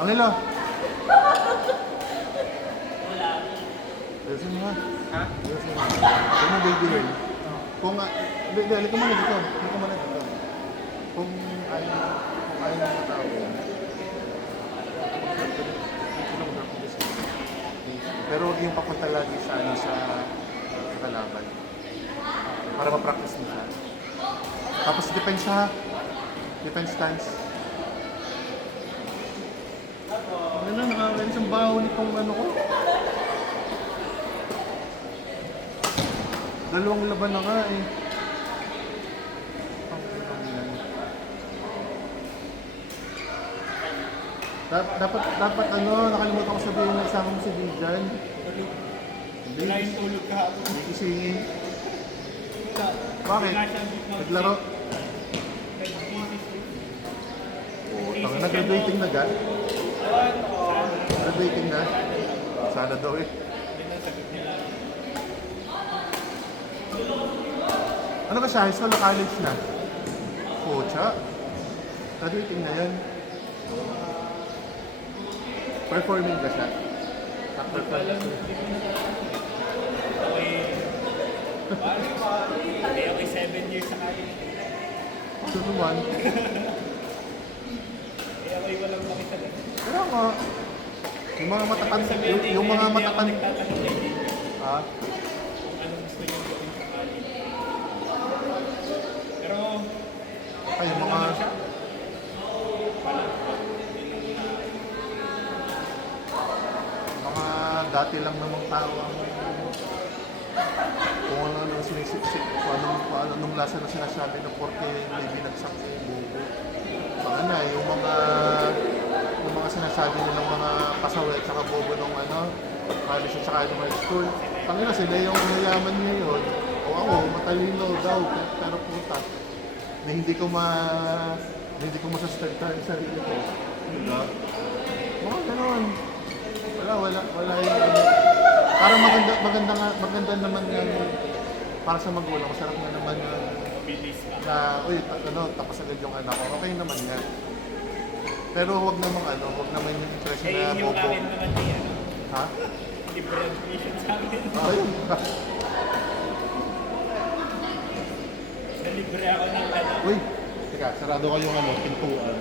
Angelo! Ayusin mo nga. Ha? Ayusin mo. Huwag mo baby girl. Kung, hindi, halika muna dito. Halika muna dito. Kung ayaw mo matawin. Pero huwag yung papunta lagi sa kalaban. Para ma-practice mo siya. Tapos defense ha. Defense stance. Ano na, nakakalis ang baho nitong ano ko. Dalawang laban na nga eh. Dapat ano, nakalimutan ko sabihin na isama mo si Dijan. Hindi. Wala yung tulog kahapon. Hindi kisingin. Bakit? Naglaro? Oo, nag-graduating na ga? Graduating na? Sana daw eh. Ano ba siya? High school o college na? Pucha. Graduating na yan. Performing ka siya? Actor ka siya? Okay, 7 years sa kanya. Ano naman? Kaya okay, walang makita lang. Kaya nga. Yung mga matatanda. Yung mga matatanda. Ha? Kung ano gusto niyo gawin sa college. Pero, Ay, yung mga... Mga dati lang namang tao ang... Kung ano sinisip-sip, kung anong lasa na sinasabi na porke may binagsak yung bubo. Mga yung mga sinasabi nilang mga pasaway at saka bobo nung college at saka high school. Pangina sila yung mayaman niya yun. O ako, matalino daw, pero puta. Na hindi ko masastalta yung sarili ko. Diba? Mga ganon. Wala yung para maganda naman yung para sa magulang, masarap na naman yung na, tapos agad yung anak ko, okay naman yan. Pero wag naman yung impression eh, na yung bobo. akin naman niya. Ha? Libre admission sa akin. Ayun. Nalibre ako ng ano. Uy, teka, sarado ko yung pintuan.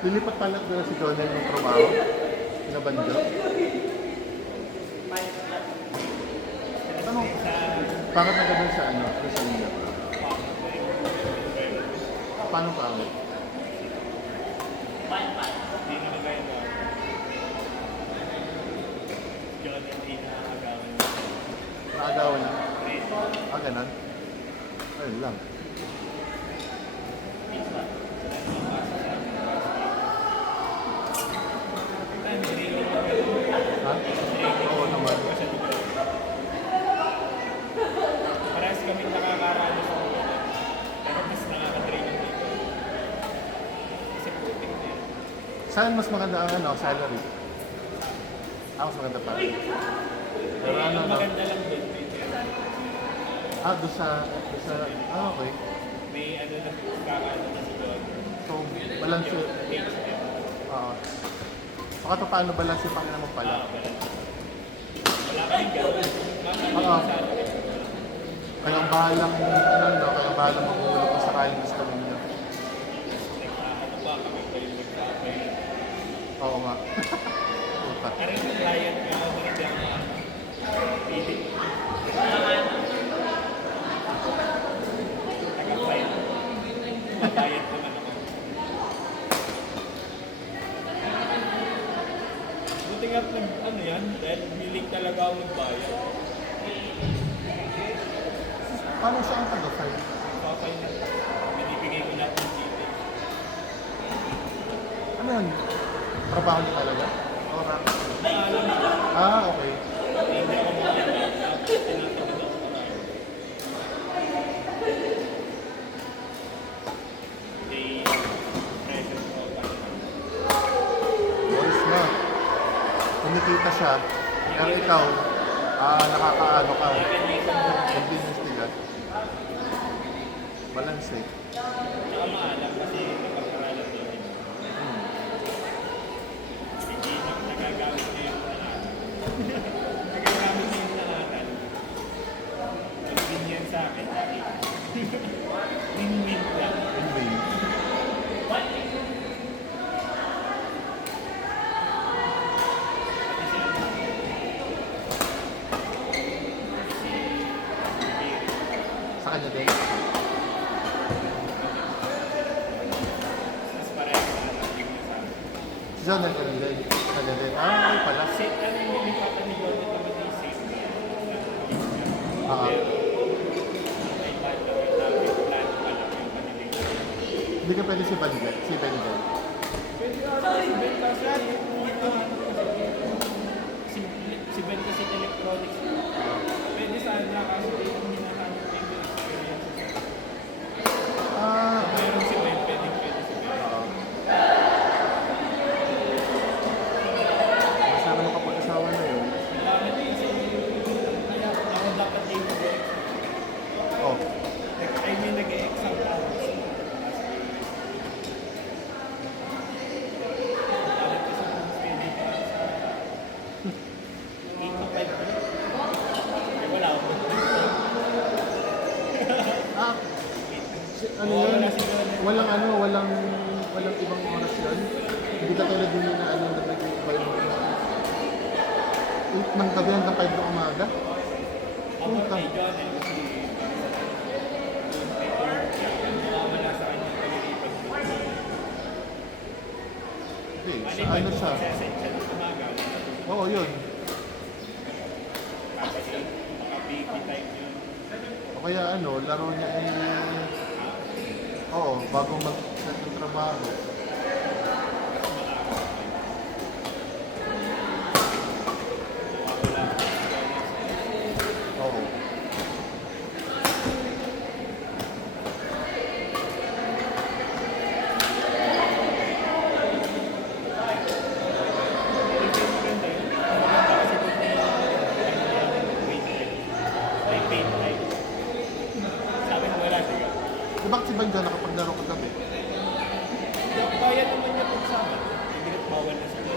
Lilipat pala na si Jonel ng trabaho. Pinabandyo. Ano? Bakit na gano'n sa sa inyo? Paano pa ako? Hindi na nagaya mo. John, hindi na agawan. Naagawan na? Ganon? Ayun lang. Ha? Oo naman. Saan mas maganda ang ano, salary? Mas maganda pa. Pero ano, Ang no? maganda lang doon, Doon sa, okay. may ano na kakaano na sa doon. So, balance yun. HM. Oo. So, kato paano balance yung Panginoon pala? Wala kaming gawin. Oo. Kayong bahalang, kayong bahalang maghulog kung sakaling gusto ninyo. Ano ba kami kayo magkakay? Oo nga. Puta. Parang yung client ko, maganda ang pili. Naging fine. Mabayad naman ako. Buti nga ano yan, dahil willing talaga ako magbayad. Paano siya ang taga-file? Papay na. Binibigay ko lahat ng details. Ano yan? Trabaho niya talaga? Or, Naalam ko. okay. Hindi ako magbayad. Tapos tinatawag ako marami. They present ko pa. Boris na. Kumikita siya. Pero ikaw, nakakaano ka. Convenience nila. Balance eh. Tsaka maalam kasi nakaparalan din. Hindi na nagagamit niya yung pangalan. Nagagamit niya yung pangalan. Convenient sa akin. Win-win lang. Anyway. Pati siya. Sa kanya din. Mas pareho na lang yung sa akin. Si John, nagkaroon din. Sa kanya din. Okay pala. Kasi ano yung nilipatan ni Gordon naman yung safe. Ah, May plan naman namin. Plan pa lang yung panilig. hindi ka pwede si Baligan. Si Baligan. Pwede ako si Ben kasi si Ben kasi electronics. Pwede sana kasi hindi na namin yung experience. Meron si Ben, pwede si Ben. Masama makapag-asawa na yun. Bakit kasi kaya ako dapat yung Oh, I mean nag-e-exam ako. Bakit kasi kung steady pa sa 8 to 5 eh wala ako. ano Oo, yun? wala si John. Walang ibang oras yun. Hindi ka tulad din na ano na nag-iba yung 8 ng gabi hanggang 5 ng umaga. Ako kay John eh, kasi may turn nawawala sa kanya pag-ipag. Hindi, Mali sa ba ano kung siya? magsasend siya ng umaga? Oo, yun. Kasi baka baby time yun. O kaya ano, laro niya bago mag-set ng trabaho. Nawawala ako sa Oo. maganda yun. Maganda kasi doon may paid time. Sa akin wala siya. Di bakit si Banjo nakapaglaro ka gabi? Kaya naman niya pag sa akin. Hindi na bawal na sila.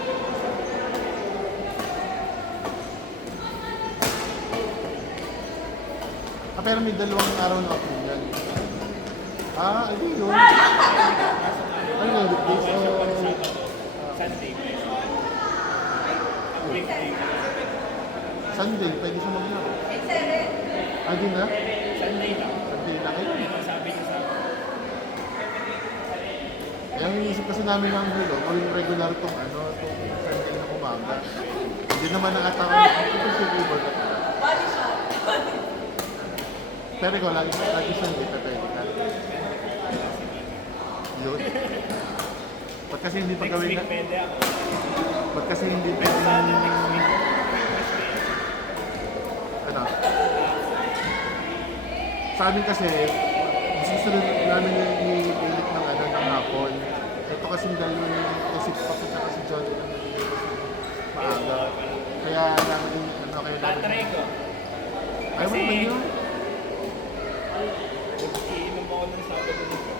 Pero may 2 araw na ako yan. Ano yun? Ano yun? Weekdays Bawal siya o... pag Sabado. Sunday pwede. Ang weekday. Sunday, pwede siya maglaro. Di na? Sunday lang. Sunday na kayo. Yan ang sabi niya sa akin. Kaya ang inisip kasi namin ng Hilo, maging regular itong Sunday na umaga. Hindi naman na ata ko ito si Igor na pala. Pero ikaw, lagi Sunday, pwede ka. Yun. Ba't kasi hindi pa Next gawin week na? pwede ako. Ba't kasi hindi Pero pwede sana next week. ano? Sa amin kasi, gusto namin yung i-delete ng hapon. Ito kasing dalawa yung si Fox at saka si Johnny na nililibot maaga. Kaya namin, ano, kaya namin. Tatry ko. Ayaw mo naman yun? Iinom ako ng Sabado nito.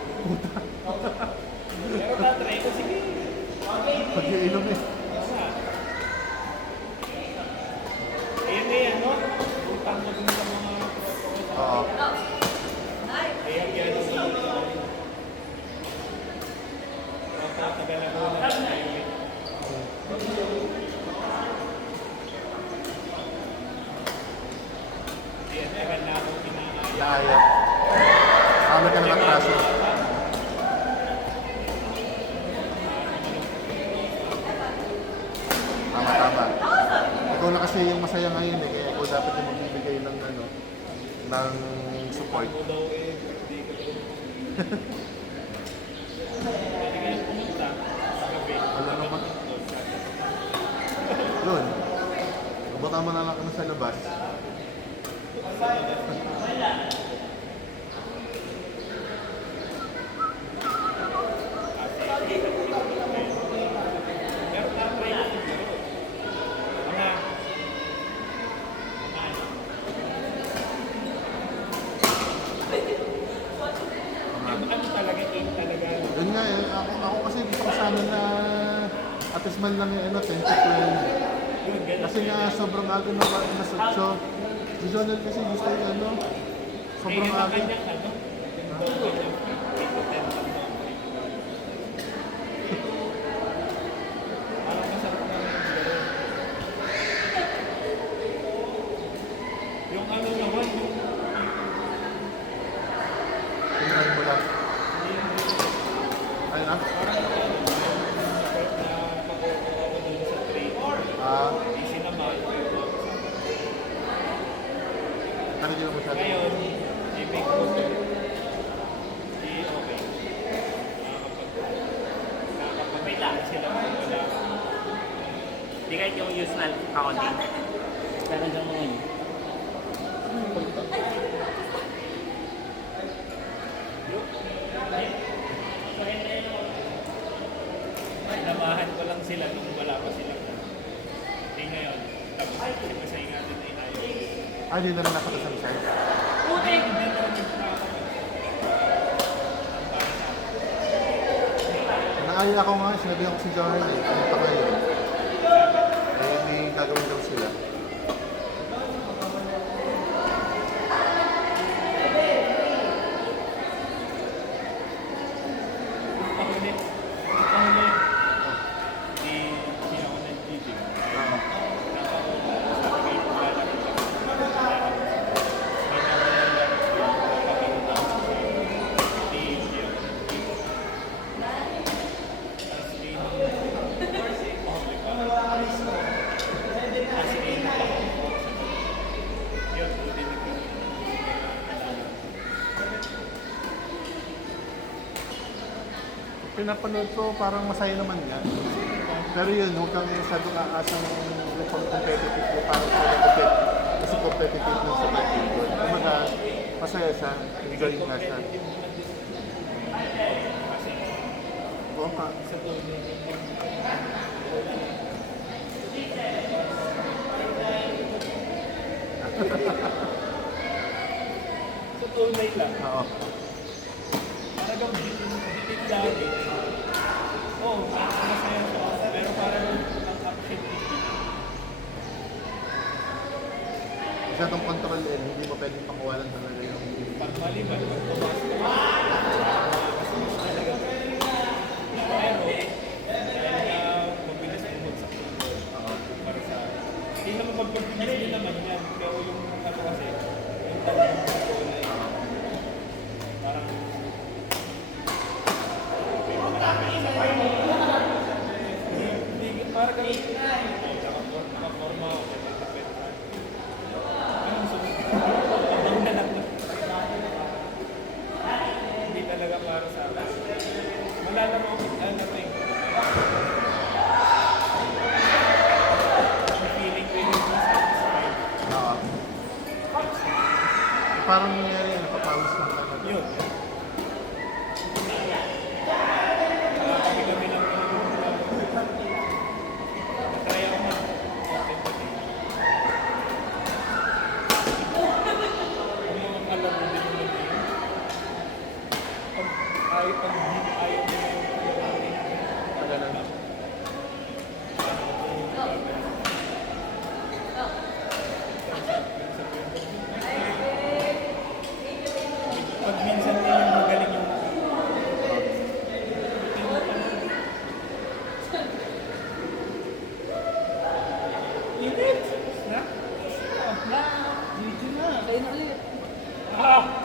Pero tatry ko, sige. Pag-iinom eh. Tama. Ayan eh, ano? Utang mo dun sa mga tropa ko. Oo. Ayan, yan ang mga tagal na muna tayo eh. Ayan, tagal na ako kinaaya. Laaya. Kami ka ng atraso. Tama, tama. Ikaw na kasi yung masaya ngayon eh, kaya ikaw dapat yung magbibigay ng ano, ng support. Ako daw eh, birthday ko daw. Pwede kayo pumunta sa gabi. Wala naman. Yun. Mabuta mo na lang kami sa labas. Pero tatry ko siguro. Mga ano talaga, aim talaga. Yun nga eh, ako kasi gusto ko sana na at least man lang yung ano, 10 to 12. Yun, ganun. Kasi nga sobrang aga na na so, si Jonel kasi gusto yung ano, sobrang Kaya aga. kanyang ano, yung daw kanyang 8 to 10 lang daw. Parang masarap na yung gano'n. Yung ano naman, yung Tingnan mo lang. Ayun ah. parang ano, support na pag-o ako dun sa trade. Easy naman. Ano din mo masyado? Ngayon, ibig ko di okay. Nakakapag lang sila wala. Di kahit yung usual accounting. Talagang mga yun. Namahan ko lang sila nung wala pa sila. Di ngayon, tapos kasi masaingatan na inayo. Ah, di na rin nakakasang side. Hindi na rin nakakapag. Naaya ako nga, sinabi ako si Jonel eh, ano pa ngayon? Eh, may gagawin daw sila. Pahuli. Di ako nag-giving. Oo. Pinapanood ko, parang masaya naman nga. Pero yun, huwag kang masyadong aasang competitive ko, parang kasi competitive nun sa basketball. Kumbaga, masaya siya, enjoy nga siya. Oo ka. Sa tunay lang. Oo. Talagang bitin lagi. Oo, masaya siya. Pero parang ang action Masyadong control eh, hindi mo pwedeng pakuwalan talaga yung... pag maliban, pag tumas ka. Kasi mas talaga. Pero, dahil mabilis bumagsak yung goal. Para sa... Hindi naman magpagbilis din naman yan. Pero yung ano kasi, yung talim ng goal ay parang hindi, parang kami nakaporma ako. Anong sunod? Ang nanak na. Hindi talaga para sa akin. Malalaman ko kung ano rin. Feeling ko yung satisfied. Oo. Parang nangyari yan, napapawis lang talaga. Yun. Kami kami Init! Na? Na, video na. Kayo na ulit. Ah!